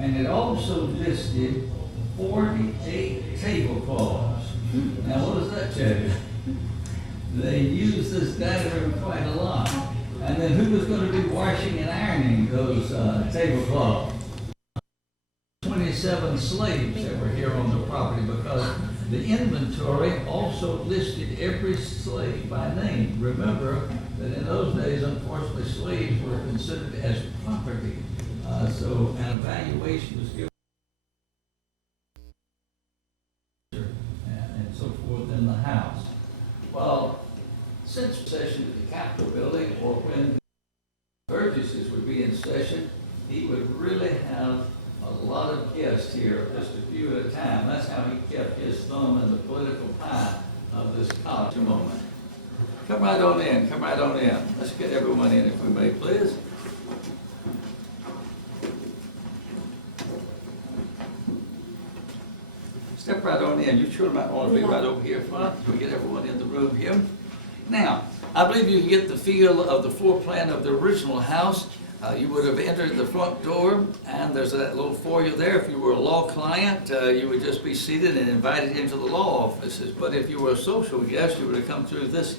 And it also listed 48 tablecloths. Now, what does that tell you? They use this dining room quite a lot. And then who was going to be washing and ironing those tablecloths? 27 slaves that were here on the property, because the inventory also listed every slave by name. Remember that in those days, unfortunately, slaves were considered as property. Well, since session at the Capitol building, or when Burgesses would be in session, he would really have a lot of guests here, just a few at a time. That's how he kept his thumb in the political pie of this college moment. Come right on in, come right on in. Let's get everyone in, if we may, please. Step right on in. You sure might want to be right over here front. We'll get everyone in the room here. Now, I believe you can get the feel of the floor plan of the original house. You would have entered the front door, and there's that little foyer there. If you were a law client, you would just be seated and invited into the law offices. But if you were a social guest, you would have come through this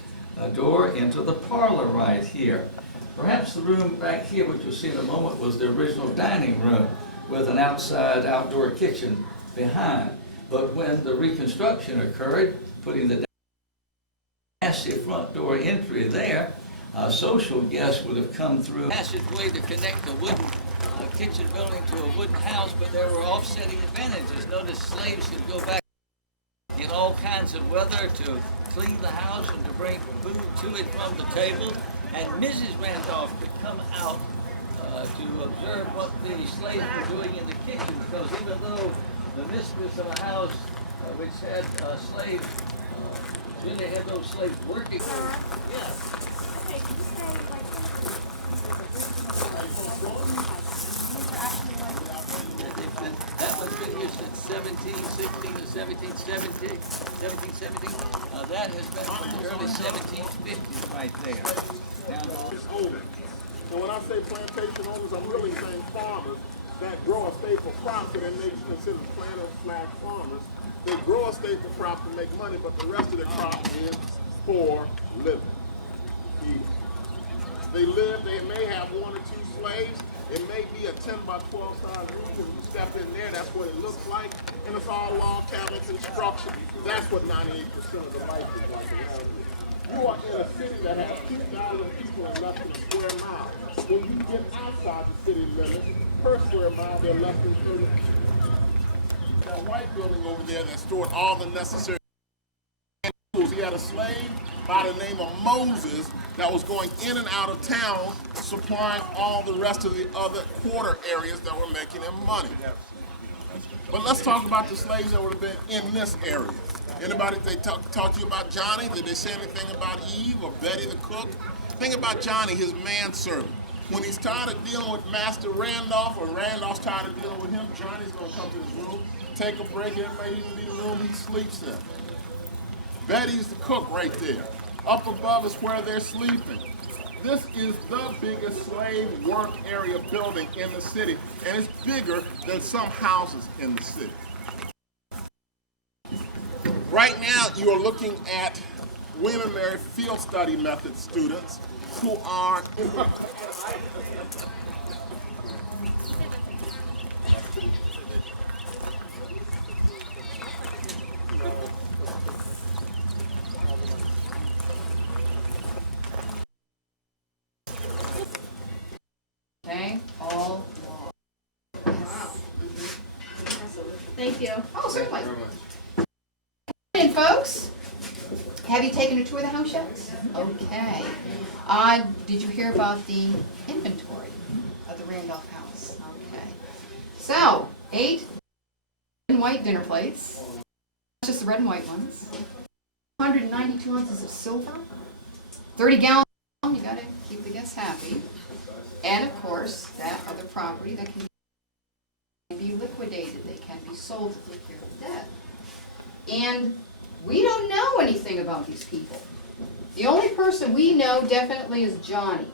door into the parlor right here. Perhaps the room back here, which you'll see in a moment, was the original dining room with an outside outdoor kitchen behind. But when the reconstruction occurred, putting the massive front door entry there, social guests would have come through a passageway to connect the wooden kitchen building to a wooden house, but there were offsetting advantages. Notice slaves could go back in all kinds of weather to clean the house and to bring food to it from the table. And Mrs. Randolph could come out to observe what the slaves were doing in the kitchen, because even though the mistress of a house which had slaves, really had those slaves working. Yes. Okay, could you say like that was been here since 1716 to 1717. That has been from the early 1750s right there. It's owners. And when I say plantation owners, I'm really saying farmers that grow a staple crop, so they may be considered planters/farmers. They grow a staple crop to make money, but the rest of the crop is for living. They live, they may have 1 or 2 slaves. It may be a 10 by 12 size room. When you step in there, that's what it looks like. And it's all log cabin construction. That's what 98% of the life is like around here. You are in a city that has 2,000 people in less than a square mile. When you get outside the city limits, per square mile, they're less than 30 people. That white building over there that stored all the necessary tools. He had a slave by the name of Moses that was going in and out of town, supplying all the rest of the other quarter areas that were making him money. But let's talk about the slaves that would have been in this area. Anybody, they talk to you about Johnny? Did they say anything about Eve or Betty the cook? Think about Johnny, his manservant. When he's tired of dealing with Master Randolph, or Randolph's tired of dealing with him, Johnny's going to come to his room, take a break, everybody can be in the room he sleeps in. Betty's the cook right there. Up above is where they're sleeping. This is the biggest slave work area building in the city, and it's bigger than some houses in the city. Right now, you are looking at William and Mary field study method students who are all wow. Thank you. Oh, certainly. Morning, folks. Have you taken a tour of the house yet? Okay. Did you hear about the inventory of the Randolph house? Okay. So, 8 red and white dinner plates. That's just the red and white ones. 192 ounces of silver. 30 gallons. You gotta keep the guests happy. And of course, that other property that can be liquidated, they can be sold to take care of the debt. And we don't know anything about these people. The only person we know definitely is Johnny.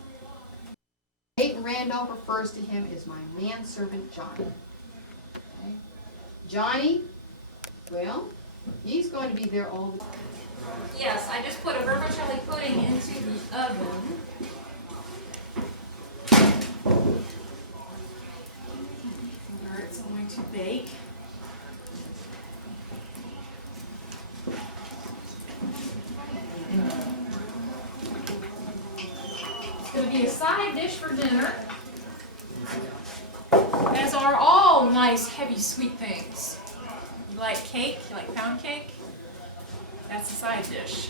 Peyton Randolph refers to him as my manservant Johnny. Okay. Johnny, well, he's going to be there all the time. Yes, I just put a vermicelli pudding into the oven. Where it's going to bake. It's going to be a side dish for dinner, as are all nice, heavy, sweet things. You like cake? You like pound cake? That's a side dish.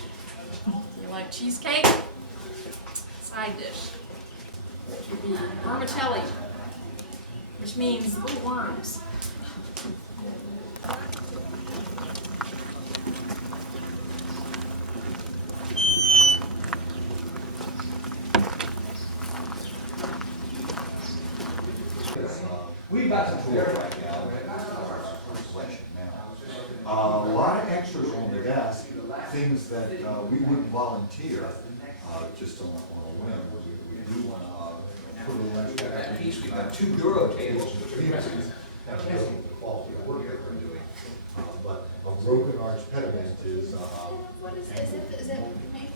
You like cheesecake? Side dish. It would be vermicelli, which means little worms. We've got some food right now. A lot of extras on the desk, things that we wouldn't volunteer just on a whim. We do want to put in. We've got that piece, we've got 2 bureau tables, which are pressing the quality of work we're doing. But a broken arch pediment is, What is it? Is it made,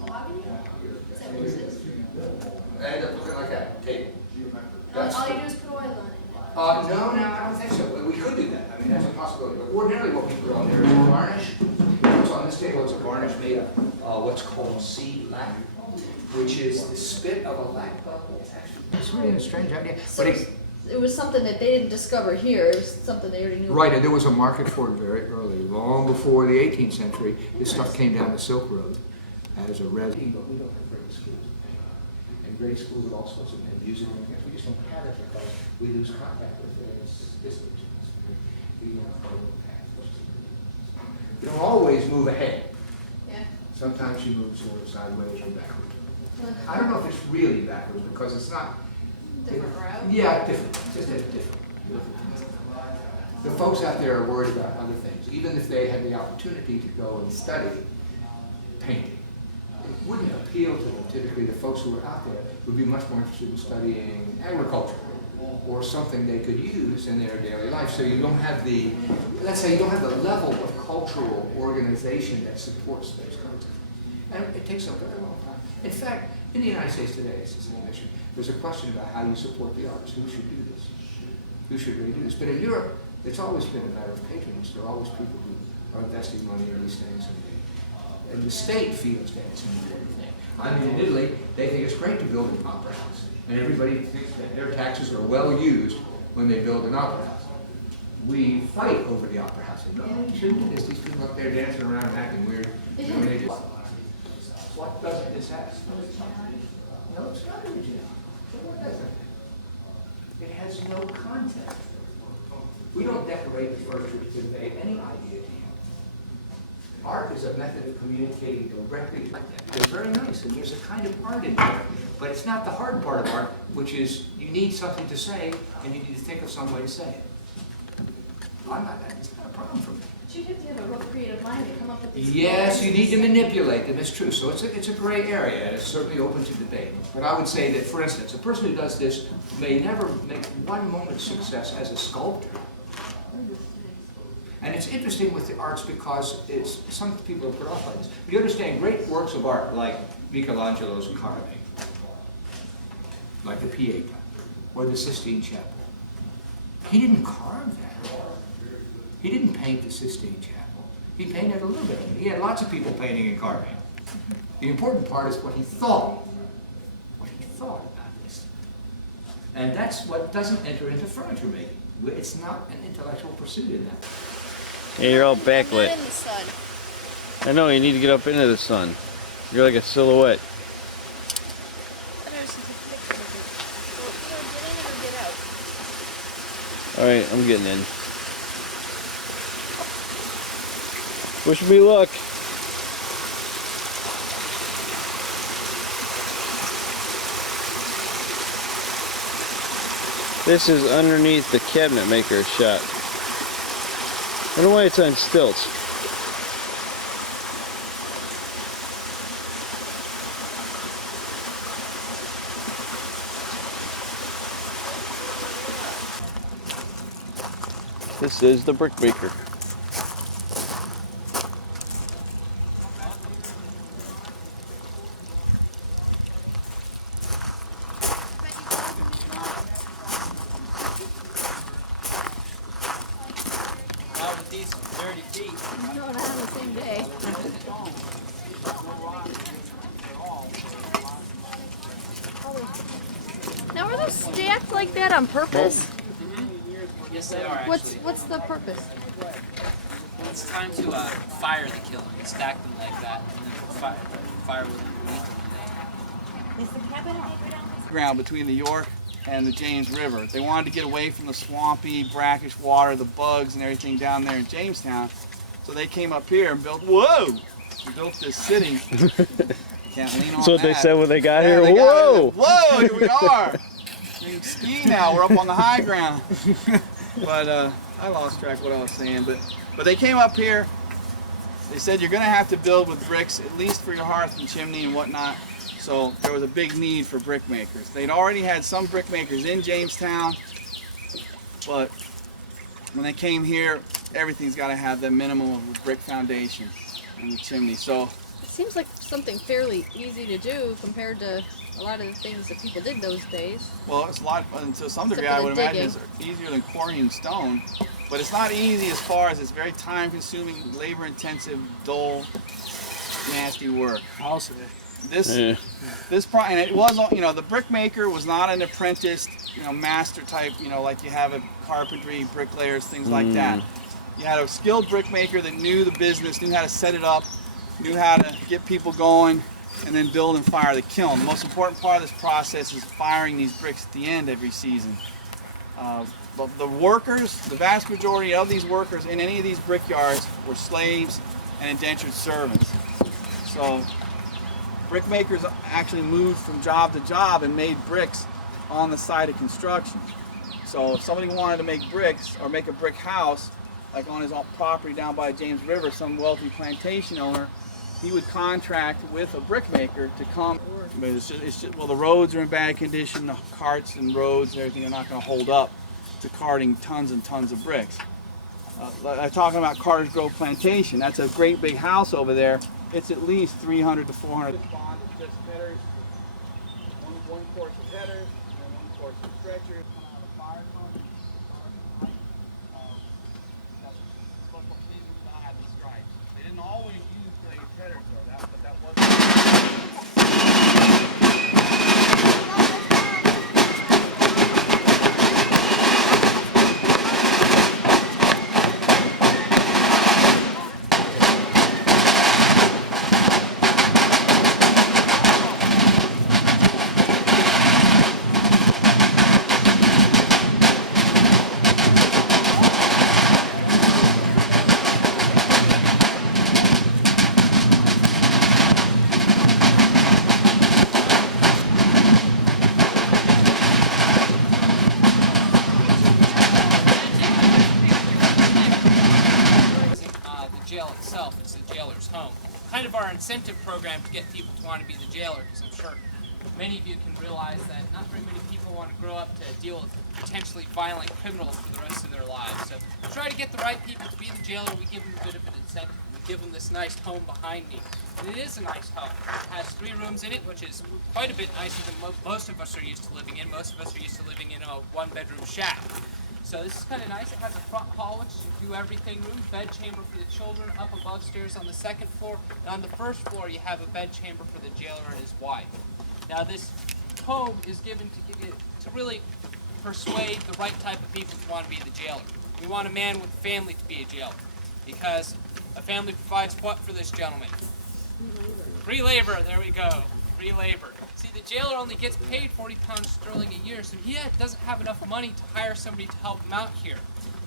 mahogany? Is that what this is? It ended up looking like that table. All you do is put oil on it. No, I don't think so. We could do that. I mean, that's a possibility. But ordinarily what we put on there is a varnish. What's on this table is a varnish made of what's called seed lac, which is the spit of a lac bug. It's really a strange idea. So But it was something that they didn't discover here, it was something they already knew. right, and there was a market for it very early, long before the 18th century. This stuff came down the Silk Road as a resin. But we don't have great schools. And grade schools of all sorts of music and things. We just don't have it because we lose contact with this you don't always move ahead. Yeah. Sometimes you move sort of sideways or backward. I don't know if it's really backwards because it's not. Different route? Yeah, different. Just a different. The folks out there are worried about other things. Even if they have the opportunity to go and study painting, it wouldn't appeal to them. Typically, the folks who are out there would be much more interested in studying agriculture or something they could use in their daily life. So you don't have the, let's say you don't have the level of cultural organization that supports those kinds of things. And it takes a very long time. In fact, in the United States today, it's the same issue. There's a question about how you support the arts. Who should do this? Who should really do this? But in Europe, it's always been a matter of patronage. There are always people who are investing money in these things. And the state feels that it's an important thing. I mean, in Italy, they think it's great to build an opera house. And everybody thinks that their taxes are well used when they build an opera house. We fight over the opera house. And, no, you shouldn't do this. These people up there dancing around and acting weird. What doesn't this have? No, it's not original. But what doesn't it have? It has no content. We don't decorate the furniture to convey any idea to you. Art is a method of communicating directly. It's very nice, and there's a kind of art in there. But it's not the hard part of art, which is you need something to say, and you need to think of some way to say it. It's not a problem for me. But you have to have a real creative mind to come up with these. Yes, you need to manipulate them, it's true. So it's a gray area, and it's certainly open to debate. But I would say that, for instance, a person who does this may never make one moment's success as a sculptor. And it's interesting with the arts because some people are put off by this. You understand great works of art like Michelangelo's carving, like the Pieta, or the Sistine Chapel. He didn't carve that. He didn't paint the Sistine Chapel. He painted a little bit. He had lots of people painting and carving. The important part is what he thought. What he thought about this. And that's what doesn't enter into furniture making. It's not an intellectual pursuit in that. Yeah, you're all backlit. In the sun. I know, you need to get up into the sun. You're like a silhouette. Alright, I'm getting in. Wish me luck. This is underneath the cabinet maker's shop. I wonder why it's on stilts. This is the brick maker. No, not on the same day. Now, are those stacked like that on purpose? Yes, they are. What's the purpose? It's time to fire the kiln. Stack them like that. Firewood. Ground between the York and the James River. They wanted to get away from the swampy, brackish water, the bugs and everything down there in Jamestown. So they came up here and built, they built this city. That's what they said when they got here. Whoa! Whoa, here we are. We can ski now, we're up on the high ground. But I lost track of what I was saying. But they came up here, they said you're gonna have to build with bricks, at least for your hearth and chimney and whatnot. So there was a big need for brick makers. They'd already had some brick makers in Jamestown, but when they came here, everything's gotta have the minimum of a brick foundation and the chimney. So It seems like something fairly easy to do compared to a lot of the things that people did those days. well, it's a lot, and to some degree, Except for I the would imagine digging. it's easier than quarrying stone. But it's not easy as far as it's very time-consuming, labor-intensive, dull, nasty work. I'll say. Yeah. And it was, the brick maker was not an apprenticed, master type, like you have a carpentry, bricklayers, things like that. You had a skilled brick maker that knew the business, knew how to set it up, knew how to get people going, and then build and fire the kiln. The most important part of this process is firing these bricks at the end every season. But the workers, the vast majority of these workers in any of these brickyards were slaves and indentured servants. So brick makers actually moved from job to job and made bricks on the site of construction. So if somebody wanted to make bricks or make a brick house, like on his own property down by the James River, some wealthy plantation owner, he would contract with a brick maker to come. But it's just, well, the roads are in bad condition, the carts and roads and everything are not going to hold up to carting tons and tons of bricks. I'm talking about Carter's Grove Plantation. That's a great big house over there. It's at least 300 to 400. They didn't always use glazed headers though, but that was. Kind of our incentive program to get people to want to be the jailer, because I'm sure many of you can realize that not very many people want to grow up to deal with potentially violent criminals for the rest of their lives. So to try to get the right people to be the jailer, we give them a bit of an incentive. We give them this nice home behind me. And it is a nice home. It has 3 rooms in it, which is quite a bit nicer than most of us are used to living in. Most of us are used to living in a 1-bedroom shack. So this is kind of nice. It has a front hall, which you do everything room, bed chamber for the children, up above stairs on the 2nd floor. And on the 1st floor, you have a bed chamber for the jailer and his wife. Now this home is given to really persuade the right type of people to want to be the jailer. We want a man with a family to be a jailer, because a family provides what for this gentleman? Free labor, there we go, free labor. See, the jailer only gets paid 40 pounds sterling a year, so he doesn't have enough money to hire somebody to help him out here.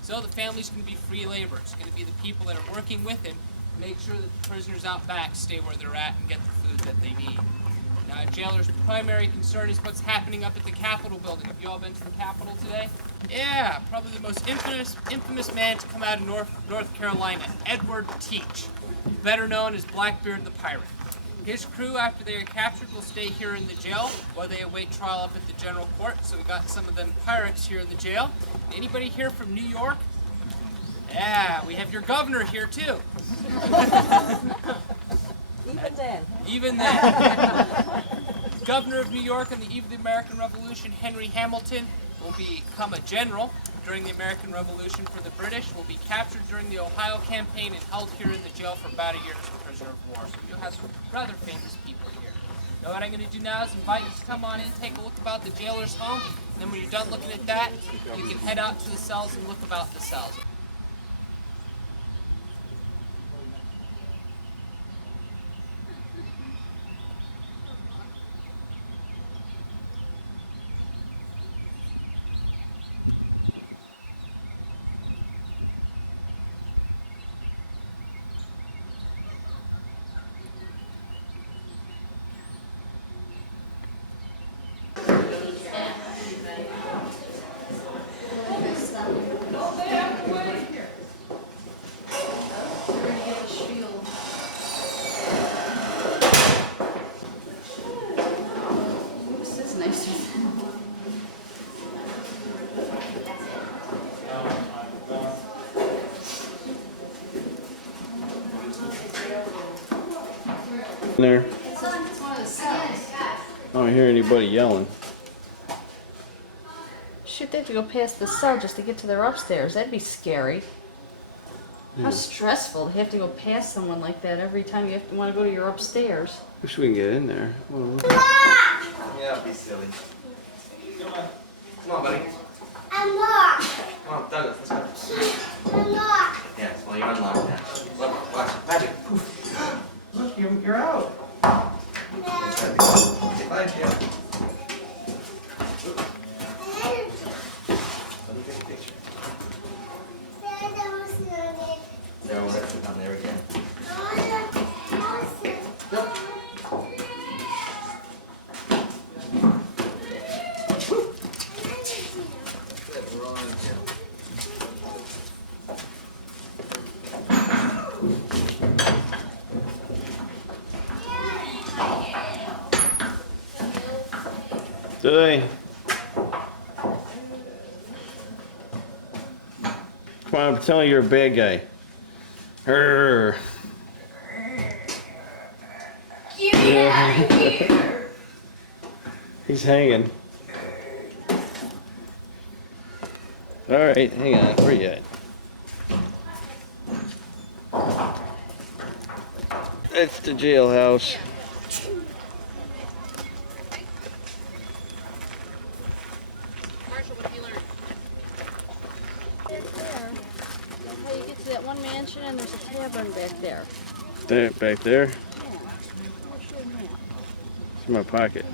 So the family's going to be free labor. It's going to be the people that are working with him to make sure that the prisoners out back stay where they're at and get the food that they need. Now, a jailer's primary concern is what's happening up at the Capitol building. Have you all been to the Capitol today? Yeah, probably the most infamous man to come out of North Carolina, Edward Teach, better known as Blackbeard the Pirate. His crew, after they are captured, will stay here in the jail while they await trial up at the general court. So we got some of them pirates here in the jail. Anybody here from New York? Yeah, we have your governor here too. Even then. Even then. Governor of New York on the eve of the American Revolution, Henry Hamilton, will become a general during the American Revolution for the British, will be captured during the Ohio campaign and held here in the jail for about a year as a prisoner of war. So you'll have some rather famous people here. Now what I'm going to do now is invite you to come on in, take a look about the jailer's home, and then when you're done looking at that, you can head out to the cells and look about the cells. There. I don't hear anybody yelling. Shoot, they have to go past the cell just to get to their upstairs. That'd be scary. How stressful to have to go past someone like that every time you have to want to go to your upstairs. Wish we can get in there. I wanna look. Yeah, don't be silly. Come on, buddy. Unlock. Come on, Douglas, let's go. Unlock. Yes, well, you're unlocked now. Look, watch, magic. Look, you're out. Say bye, Jim. Let me take a picture. No, let's put on there again. Yep. Good, we're all in jail. Hey. Come on, I'm telling you, you're a bad guy. Arr. Yeah. He's hanging. All right, hang on. Where you at? That's the jailhouse. How you get to that one mansion and there's a tavern back there. There, back there. Yeah. It's in my pocket.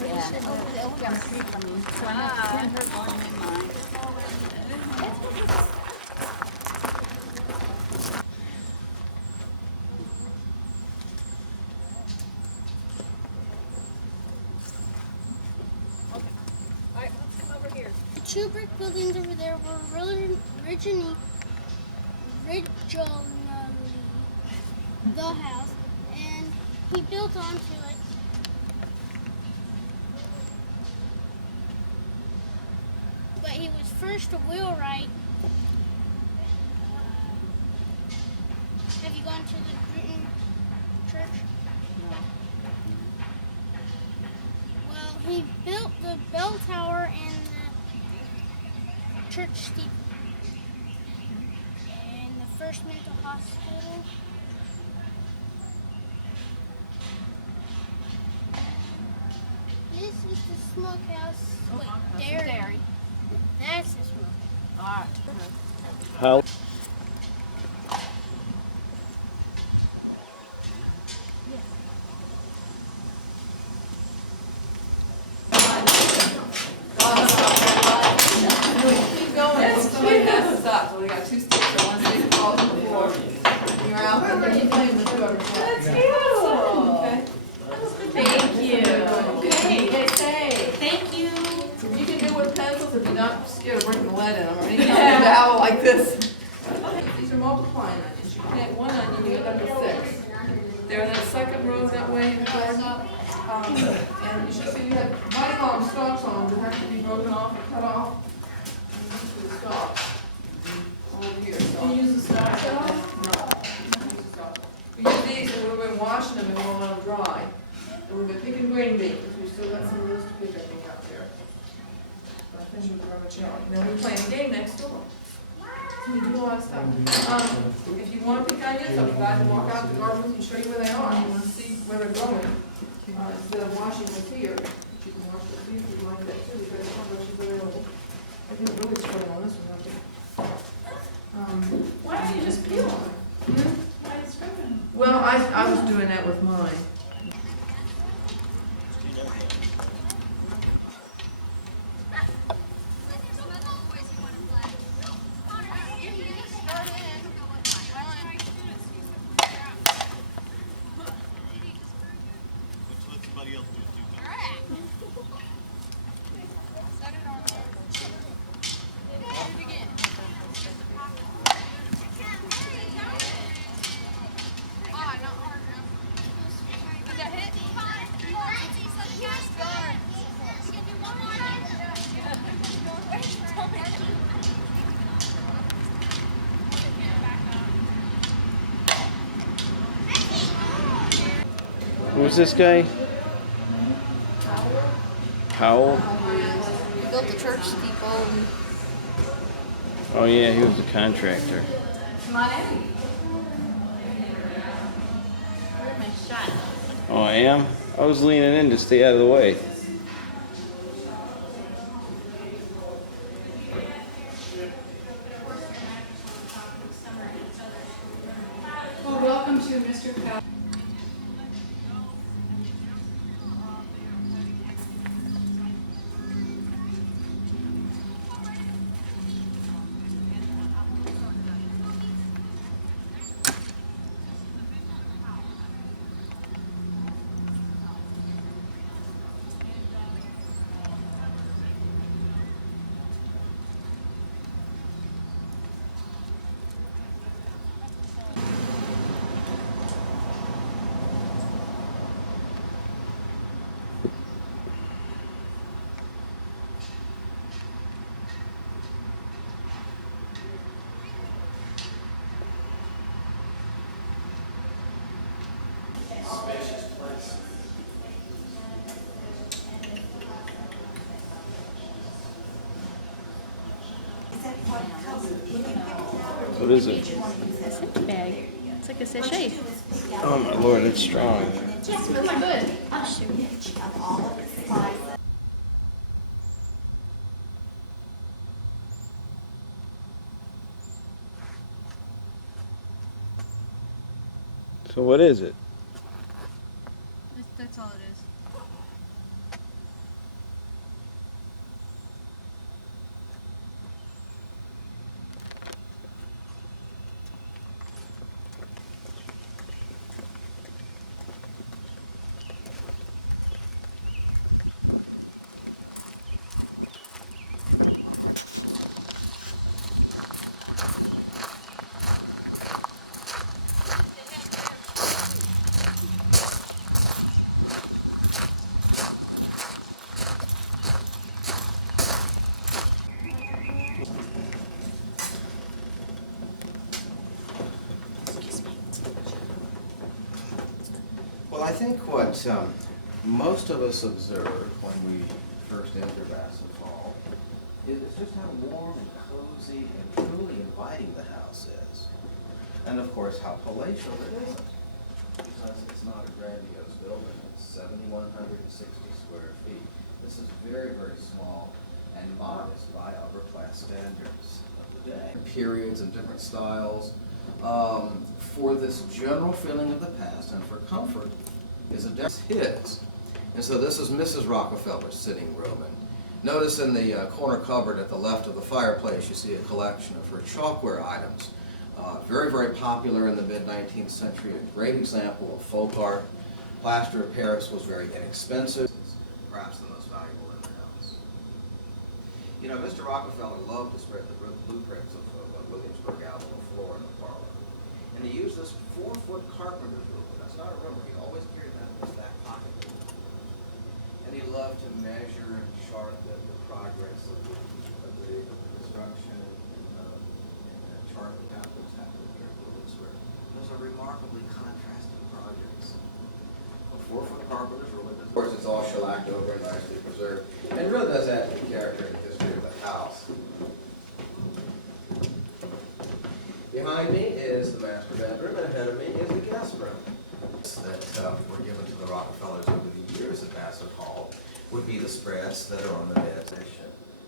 Yeah. Down the street from me. So I have to send her garden in mine. Okay. Alright, let's come over here. The two brick buildings over there were originally the house, and he built onto it. But he was first a wheelwright. Have you gone to the Bruton church? No. Well, he built the bell tower and the church steeple. And the first mental hospital. And this is the smokehouse. Wait, dairy. That's the smokehouse. Alright. How? Keep going. Somebody has to stop. So we got two sticks. One stick falls on the floor. And you're out there. That's cute. Thank you. Okay, you guys say. Thank you. You can do with pencils if you're not scared of breaking I know. I mean, you have an owl like this. These are multiplying onions. You plant one onion, you get up to 6. They're in the second row that way in the garden. And you should see you have mighty long stalks on them. They have to be broken off or cut off. And you use the stalk over here. Can you use the stalk at all? No. Use the stalk. We use these and we've been washing them and we want them dry. And we've been picking green beans because we still got some of those to pick, I think, out there. But I think we'll grow much out. And then we're playing a game next door. We do a lot of stuff. If you want to pick onions, I'm glad to walk out to the garden and show you where they are. You want to see where they're growing. Instead of washing with here, but you can wash with here if you like that too. We've got some brushes available. I think really struggle on this one. I think. Why don't you just peel them? Why is it Well, I was doing that with mine. Who's this guy? Powell? He built the church steeple. Oh yeah, he was a contractor. Come on in. Very nice shot. Oh, I am? I was leaning in to stay out of the way. Well, welcome to Mr. Powell. What is it? A scent bag. It's like a sachet. Oh my lord, it's strong. It smells good. So what is it? That's all it is. Well, I think what most of us observe when we first enter Bassett Hall is just how warm and cozy and truly inviting the house is. And of course, how palatial it isn't. Because it's not a grandiose building. It's 7,160 square feet. This is very, very small and modest by upper class standards of the day. Periods and different styles. For this general feeling of the past and for comfort is a desk his. And so this is Mrs. Rockefeller's sitting room. And notice in the corner cupboard at the left of the fireplace you see a collection of her chalkware items. Very, very popular in the mid-19th century, a great example of folk art. Plaster of Paris was very inexpensive, perhaps the most valuable in the house. You know, Mr. Rockefeller loved to spread the blueprints of Williamsberg out on the floor in the parlor. And he used this 4-foot carpenter's ruler. That's not a ruler. He always carried that in his back pocket. And he loved to measure and chart the progress of the construction and chart the what's happening here at Williamsburg. Those are remarkably contrasting projects. A 4-foot carpenter's ruler. Of course, it's all shellacked over and nicely preserved. And it really does add to the character and the history of the house. Behind me is the master bedroom, and ahead of me is the guest room. That were given to the Rockefellers over the years at Bassett Hall would be the spreads that are on the bed.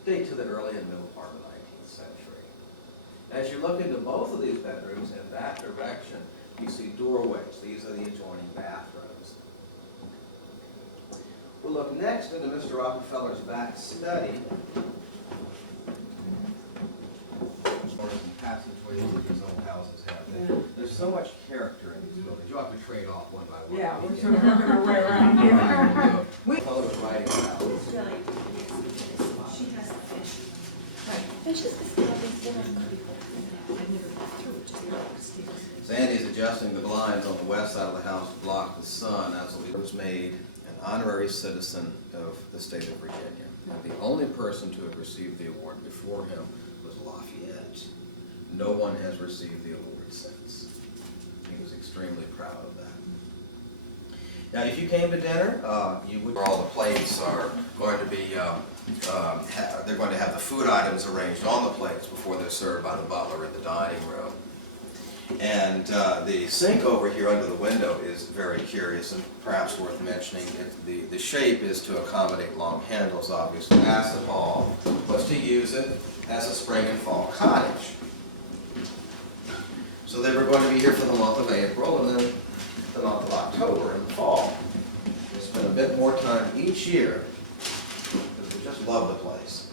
Date to the early and middle part of the 19th century. As you look into both of these bedrooms in that direction, you see doorways. These are the adjoining bathrooms. We'll look next into Mr. Rockefeller's back study. Passageways that these old houses have. There's so much character in these buildings. You'll have to trade off one by one. Yeah, we're sort of working our way around here. Rockefeller was writing about. Sandy's adjusting the blinds on the west side of the house to block the sun. That's what he was made an honorary citizen of the state of Virginia. And the only person to have received the award before him was Lafayette. No one has received the award since. He was extremely proud of that. Now, if you came to dinner, you would. All the plates are going to be. They're going to have the food items arranged on the plates before they're served by the butler in the dining room. And the sink over here under the window is very curious and perhaps worth mentioning. The shape is to accommodate long handles, obviously. Bassett Hall was to use it as a spring and fall cottage. So they were going to be here for the month of April and then the month of October and fall. They spent a bit more time each year because they just love the place.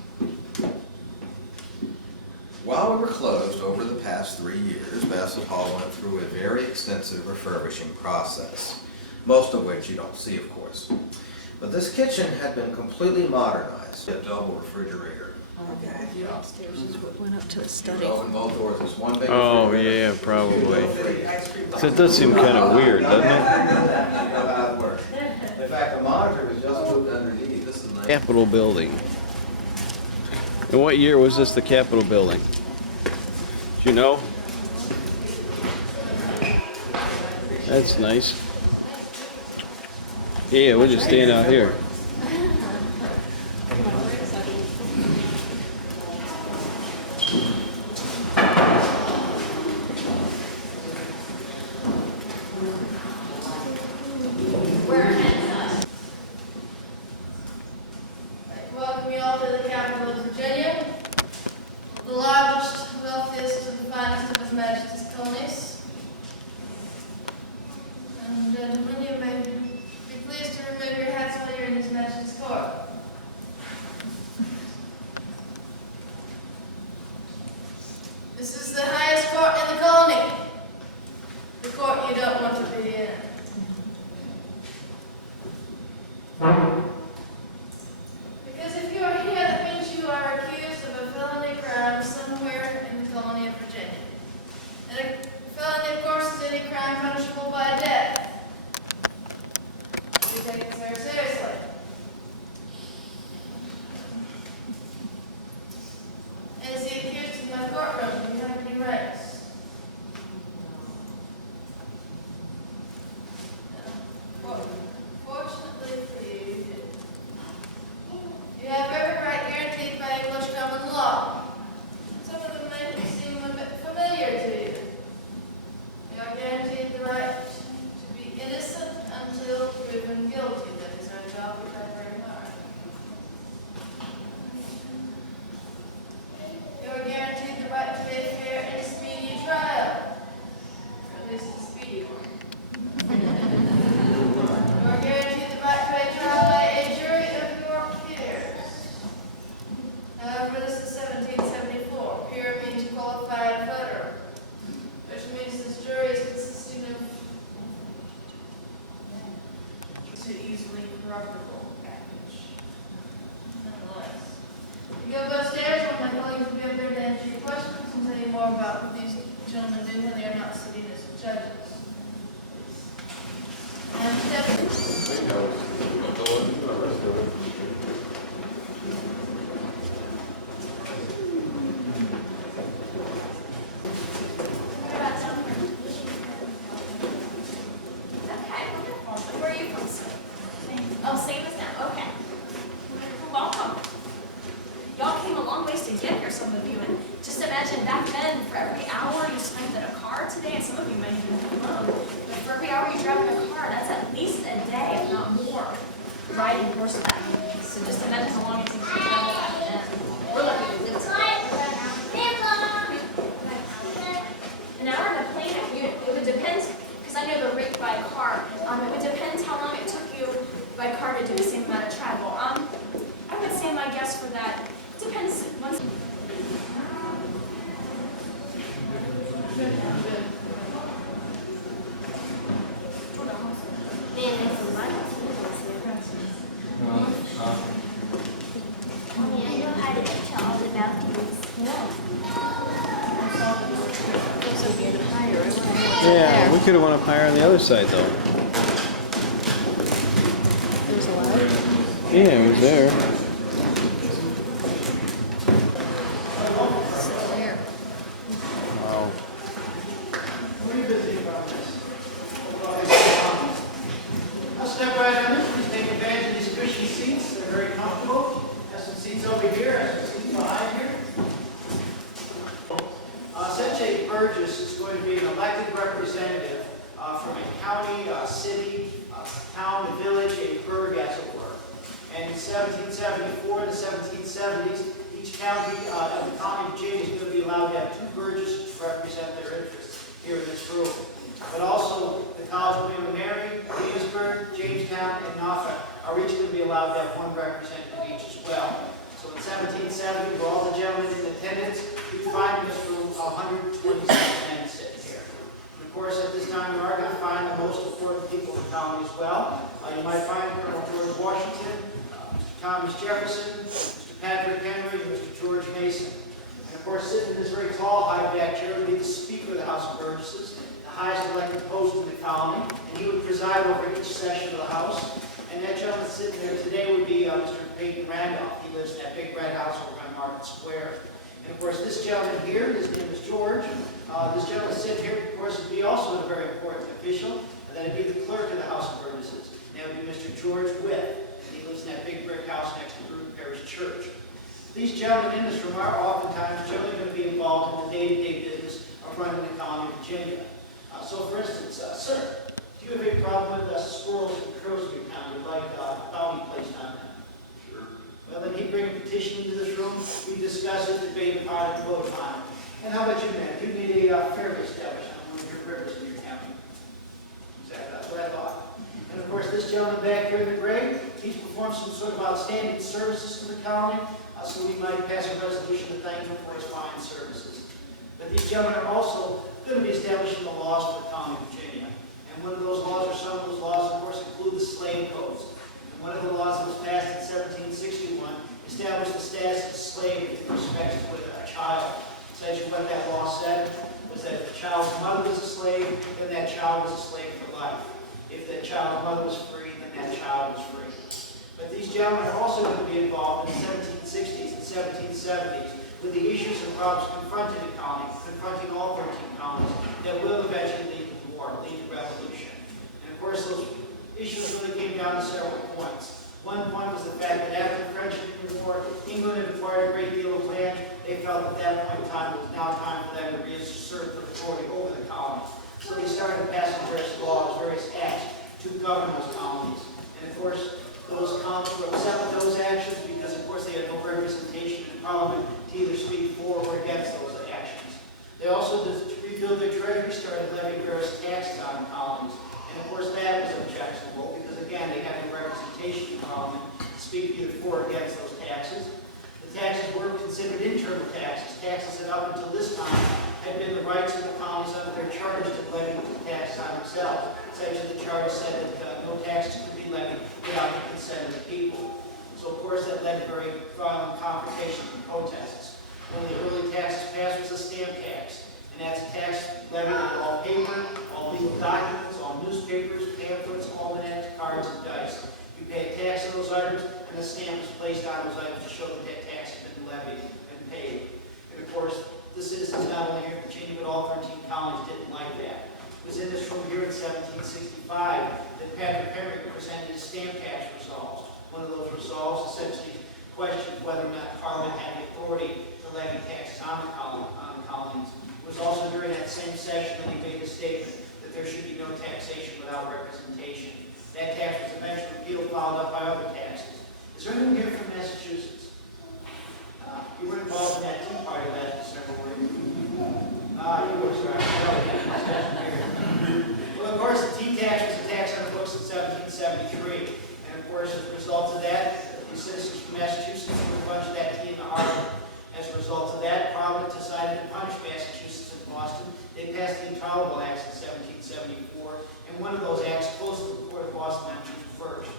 While we were closed over the past 3 years, Bassett Hall went through a very extensive refurbishing process, most of which you don't see, of course. But this kitchen had been completely modernized. A double refrigerator. Okay. Yeah. Went up to the You study. would open both doors. It's one big Oh, refrigerator. yeah, probably. So it does seem kind of weird, doesn't it? You know how it works. In fact, the monitor was just moved underneath. This is nice. Capitol building. And what year was this the Capitol building? Do you know? That's nice. Yeah, we'll just stand out here. Welcome you all to the capital of Virginia, the largest, wealthiest, and finest of His Majesty's colonies. And gentlemen, you may be pleased to remove your hats while you're in His Majesty's court. This is the highest court in the colony, the court you don't want to be in. Because if you are here, that means you are accused of a felony crime somewhere in the colony of Virginia. And a felony, of course, is any crime punishable by death. We take this very seriously. And as the accused in my courtroom, do you have any rights? Fortunately for you, you do. You have every right guaranteed by English common law. Some of them may seem a bit familiar to you. You are guaranteed the right to be innocent until proven guilty. That is our job, we try very hard. You are guaranteed the right to a fair and speedy trial. At least a speedy one. You are guaranteed the right to a trial by a jury of your peers. gentlemen do when they are not sitting as judges. Where are you from? Oh, same as them, okay. Welcome. Y'all came a long ways to get here, some of you, and just imagine back then, for every hour you spent in a car today, and some of you might even do alone, but for every hour you drive in a car, that's at least a day, if not more, riding horseback. So just imagine how long it takes to travel back then. We're lucky to live today. An hour in a plane, it would depend, because I know the rate by car, it would depend how long it took you by car to do the same amount of travel. I would say my guess for that depends. Man, there's a lot of tables here. Mommy, I know how to get to all the balconies. Goes up even higher. I wonder what's up Yeah, there. we could have went up higher on the other side though. It was allowed? Yeah, it was there. Still there. Wow. I'll step right on this. Please take advantage of these cushy seats. They're very comfortable. Have some seats over here. Have some seats behind here. Sensei Burgess is going to be an elected representative from a county, city, town, a village, a burg, as it were. And in 1774 to 1770s, each county of the county of Virginia is going to be allowed to have 2 burgesses to represent their interests here in this room. But also, the College of William and Mary, Williamsberg, Jamestown, and Norfolk are each going to be allowed to have 1 representative each as well. So in 1770, with all the gentlemen in attendance, you find in this room 127 men sitting here. Of course, at this time, you are going to find the most important people in town as well. You might find Colonel George Washington, Mr. Thomas Jefferson, Mr. Patrick Henry, and Mr. George Mason. And of course, sitting in this very tall, high-back chair would be the Speaker of the House of Burgesses, the highest elected post in the colony, and he would preside over each session of the House. And that gentleman sitting there today would be Mr. Peyton Randolph. He lives in that big red house over on Market Square. And of course, this gentleman here, his name is George. This gentleman sitting here, of course, would be also a very important official, and that would be the clerk of the House of Burgesses. And that would be Mr. George Witt. And he lives in that big brick house next to Root Parish Church. These gentlemen in this room are oftentimes generally going to be involved in the day-to-day business of running the colony of Virginia. So, for instance, sir, do you have any problem with squirrels and crows in your county? You'd like a bounty placed on them? Sure. Well, then he'd bring a petition into this room, we discuss it, debate upon it, and vote upon it. And how about you, man? You need a fairly established on one of your rivers in your county. Exactly, that's what I thought. And of course, this gentleman back here in the gray, he's performed some sort of outstanding services to the colony, so we might pass a resolution to thank him for his fine services. But these gentlemen are also going to be establishing the laws for the colony of Virginia. And one of those laws, or some of those laws, of course, include the slave codes. And one of the laws that was passed in 1761 established the status of slave with respect to a child. Essentially what that law said was that if the child's mother was a slave, then that child was a slave for life. If that child's mother was free, then that child was free. But these gentlemen are also going to be involved in the 1760s and 1770s with the issues and problems confronting the colony, confronting all 13 colonies, that will eventually lead to war, lead to revolution. And of course, those issues really came down to several points. One point was the fact that after the French and Indian War, England had acquired a great deal of land. They felt at that point in time it was now time for them to reassert their authority over the colonies. So they started passing various laws, various acts to govern those colonies. And of course, those colonies were upset with those actions because, of course, they had no representation in Parliament to either speak for or against those actions. They also, to rebuild their treasury, started levying various taxes on the colonies. And of course, that was objectionable because, again, they had no representation in Parliament to speak either for or against those taxes. The taxes were considered internal taxes, taxes that up until this time had been the rights of the colonies under their charters to levy taxes on themselves. Such as the charter said that no taxes could be levied without the consent of the people. So, of course, that led to very violent confrontations and protests. One of the early taxes passed was the stamp tax. And And that's a tax levied on all paper, all legal documents, all newspapers, pamphlets, almanacs, cards, and dice. You pay a tax on those items, and a stamp is placed on those items to show that that tax has been levied and paid. And of course, the citizens not only here in Virginia, but all 13 colonies didn't like that. It was in this room here in 1765 that Patrick Henry presented his stamp tax resolves. One of those resolves essentially questioned whether or not Parliament had the authority to levy taxes on the colonies. It was also during that same session that he made the statement that there should be no taxation without representation. That tax was eventually repealed, followed up by other taxes. Is there anyone here from Massachusetts? You were involved in that Tea Party that December, were you? You were right. Well, of course, the tea tax was a tax on the books in 1773. And of course, as a result of that, the citizens from Massachusetts threw a bunch of that tea in the harbor. As a result of that, Parliament decided to punish Massachusetts and Boston. They passed the Intolerable Acts in 1774, and one of those acts close to the Court of Boston on June 1st.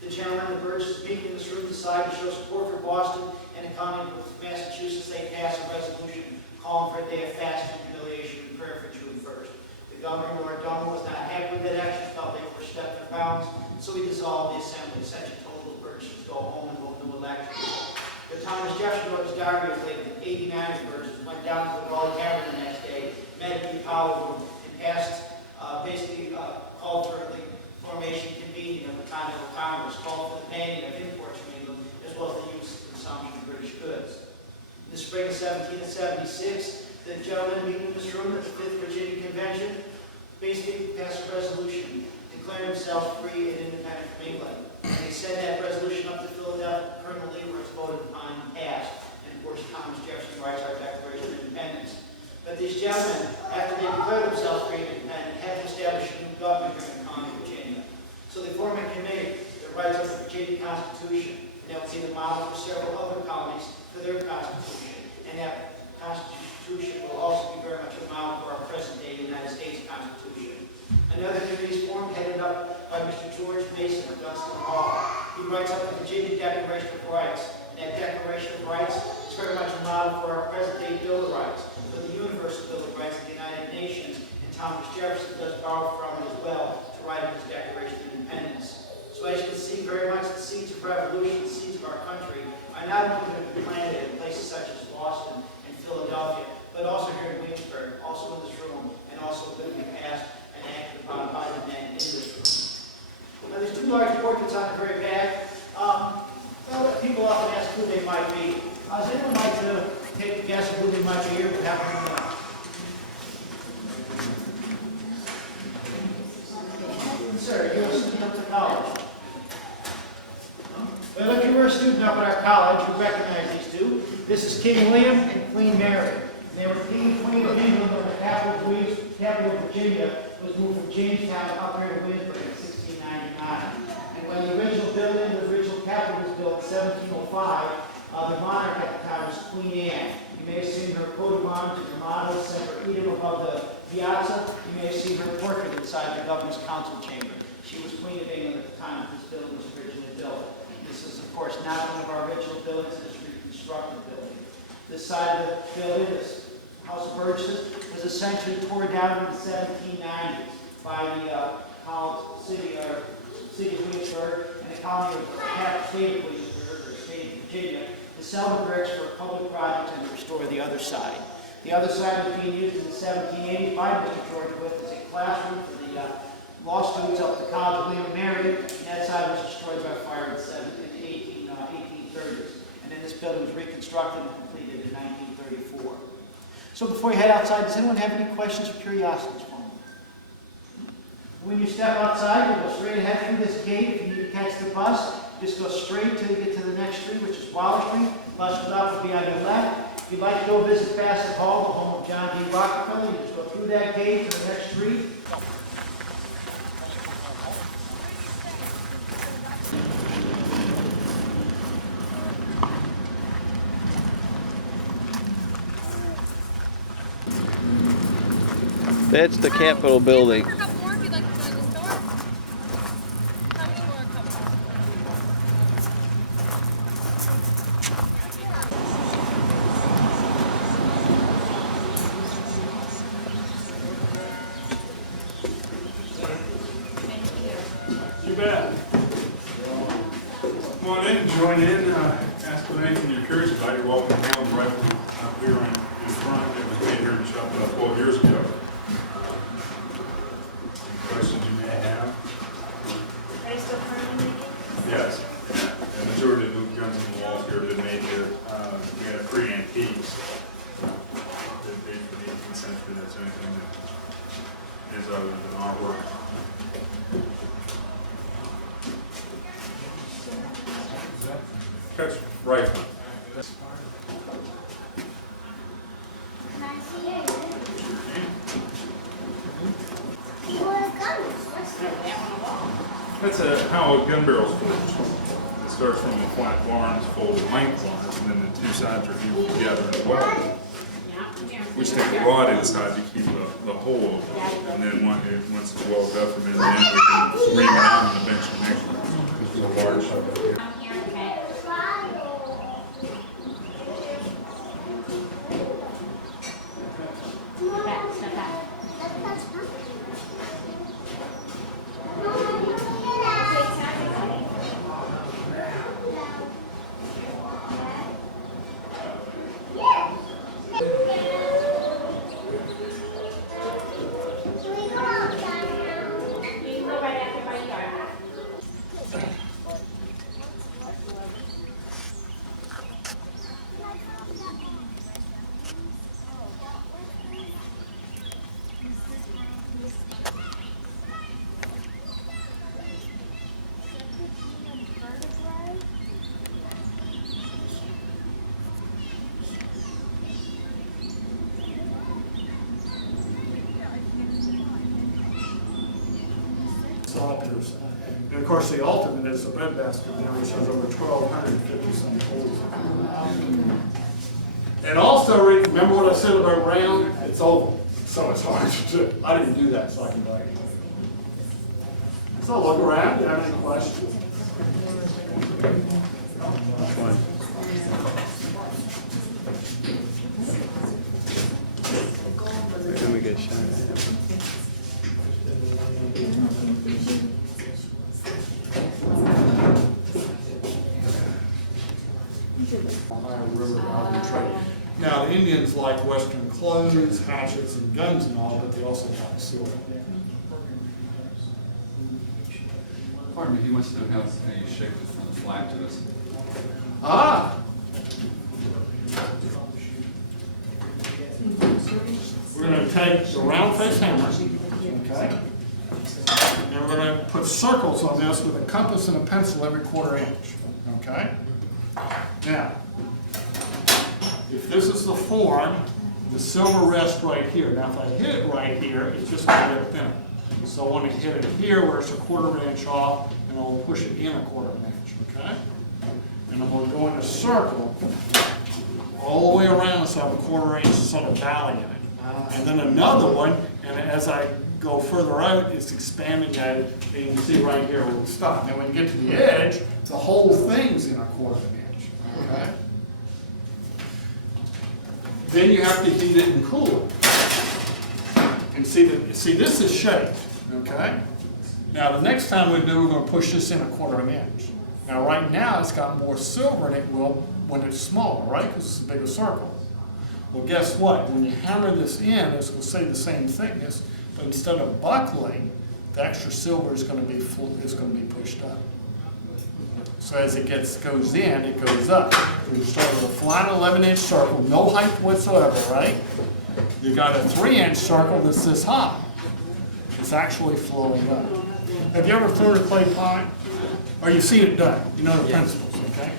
The gentlemen, the Burgesses speaking in this room, decided to show support for Boston and the colony of Massachusetts. They passed a resolution calling for a day of fasting, humiliation, and prayer for June 1st. The governor, Lord Dunmore, was not happy with that action, felt they overstepped their bounds, so he dissolved the assembly, essentially told the Burgesses to go home and vote new elections. But Thomas Jefferson wrote his diary of late, 89 Burgesses, went down to the Gully Tavern the next day, met at the Apollo Room, and passed, called for the formation and convening of the Continental Congress, called for the banning of imports from England, as well as the use and consumption of British goods. In the spring of 1776, the gentlemen meeting in this room at the 5th Virginia Convention basically passed a resolution declaring themselves free and independent from England. And they sent that resolution up to Philadelphia, permanently where it's voted upon and passed. And of course, Thomas Jefferson writes our Declaration of Independence. But these gentlemen, after they declared themselves free and independent, had to establish a new government here in the colony of Virginia. So they formed a committee that writes up the Virginia Constitution, and that will be the model for several other colonies for their Constitution. And that Constitution will also be very much a model for our present-day United States Constitution. Another committee is formed, headed up by Mr. George Mason of Dunstan Hall. He writes up the Virginia Declaration of Rights. And that Declaration of Rights is very much a model for our present-day Bill of Rights, for the Universal Bill of Rights of the United Nations. And Thomas Jefferson does borrow from it as well to write up his Declaration of Independence. So as you can see, very much the seeds of revolution, the seeds of our country, are not only going to be planted in places such as Boston and Philadelphia, but also here in Williamsburg, also in this room, and also going to be passed and acted upon by the men in this room. Now, there's two large portraits on the very back. Well, people often ask who they might be. Does anyone like to take a guess of who they might be here without them? Sir, you were a student at college. Well, if you were a student up at our college, you recognize these two. This is King William and Queen Mary. They were King and Queen of England when the capital of Virginia was moved from Jamestown up here to Williamsburg in 1699. And when the original building, the original capital was built in 1705, the monarch at the time was Queen Anne. You may have seen her coat of arms and her motto set for freedom above the piazza. You may have seen her portrait inside the governor's council chamber. She was Queen of England at the time this building was originally built. This is, of course, not one of our original buildings. It is a reconstructed building. This side of the building, this House of Burgesses, was essentially torn down in the 1790s by the city of Williamsburg and the colony of state of Williamsburg, or state of Virginia, to sell the bricks for a public project and restore the other side. The other side was being used in 1780 by Mr. George Wythe as a classroom for the law students up at the College of William and Mary, and that side was destroyed by fire in the 1830s. And then this building was reconstructed and completed in 1934. So before you head outside, does anyone have any questions or curiosities for me? When you step outside, you go straight ahead through this gate. If you need to catch the bus, just go straight till you get to the next street, which is Waller Street. The bus stop will be on your left. If you'd like to go visit Bassett Hall, the home of John D. Rockefeller, you just go through that gate to the next street. That's the Capitol building. ask them anything you're curious about, you're welcome to have them right up here in front. It was made here in the shop about 12 years ago. Any questions you may have? Are you still currently making? Yes. The majority of the guns on the walls here have been made here. We have 3 antiques that date from the 18th century. That's anything that is other than artwork. Catch rifle. Can I see it? What guns? What's that? That's how a gun barrel's forged. It starts from a flat barn, it's folded lengthwise, and then the 2 sides are fused together in the wall, which has a rod inside to keep the hole open. And then once the wall's up, and then we can swing it out and eventually make a large here. And of course, the ultimate is the breadbasket there, which has over 1,250 some holes. And also, remember what I said about round? It's oval, so it's hard to do. I didn't do that, so I can buy it. So look around, do you have any questions? Which one? Let me get a shot at him. Now, Indians like Western clothes, hatchets, and guns and all, but they also like silver. Pardon me, he wants to know how you shape this on the flag to us. Ah! We're going to take the round face hammer, okay? And we're going to put circles on this with a compass and a pencil every 1/4 inch, okay? Now, if this is the form, the silver rests right here. Now, if I hit it right here, it's just going to get thinner. So I want to hit it here where it's a 1/4 inch off, and I'll push it in a 1/4 inch, okay? And then we'll go in a circle all the way around, so I have a 1/4 inch sort of valley in it. And then another one, and as I go further out, it's expanding out, and you can see right here where we stop. Now, when you get to the edge, the whole thing's in a 1/4 inch, okay? Then you have to heat it and cool it. And see, this is shaped, okay? Now, the next time we do, we're going to push this in a 1/4 inch. Now, right now, it's got more silver in it when it's smaller, right? Because it's a bigger circle. Well, guess what? When you hammer this in, it's going to stay the same thickness, but instead of buckling, the extra silver is going to be pushed up. So as it goes in, it goes up. You start with a flat 11-inch circle, no height whatsoever, right? You got a 3-inch circle that's this high. It's actually flowing up. Have you ever thrown a clay pot? Or you've seen it done? You know the principles, okay?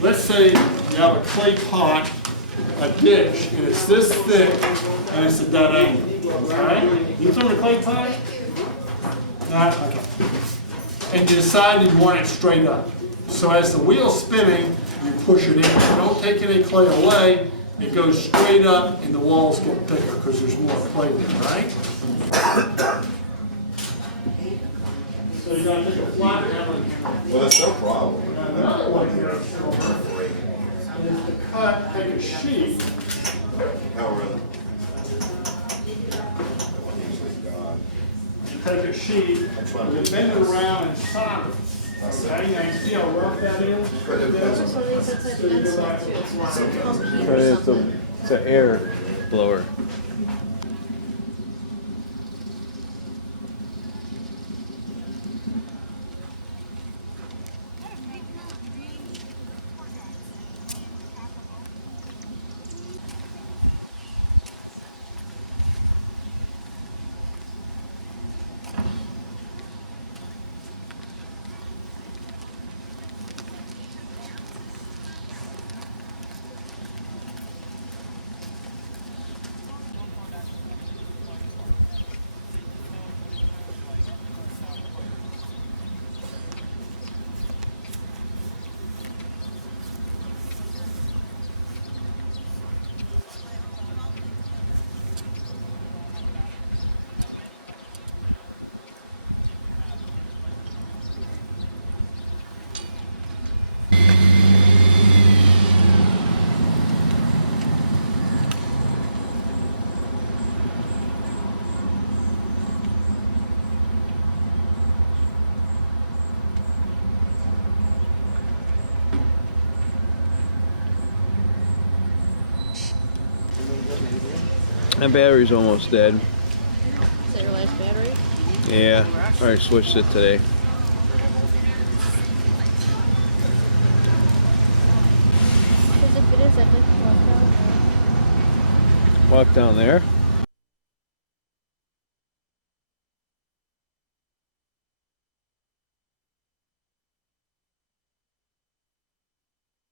Let's say you have a clay pot, a dish, and it's this thick, and it's a dead angle, okay? You thrown a clay pot? Not? Okay. And you decide you want it straight up. So as the wheel's spinning, you push it in. You don't take any clay away, it goes straight up and the walls get thicker because there's more clay there, right? So you gotta take a flat hammer and hammer it. Well, that's no problem. Now another way to make silver is to take a sheet. Oh, really? You take a sheet, you bend it around and solder it. Okay, now you see how rough that is? It depends on the pressure. So you go back to the front. It's an air blower. That battery's almost dead. Is that your last battery? Yeah, I already switched it today. Walk down there.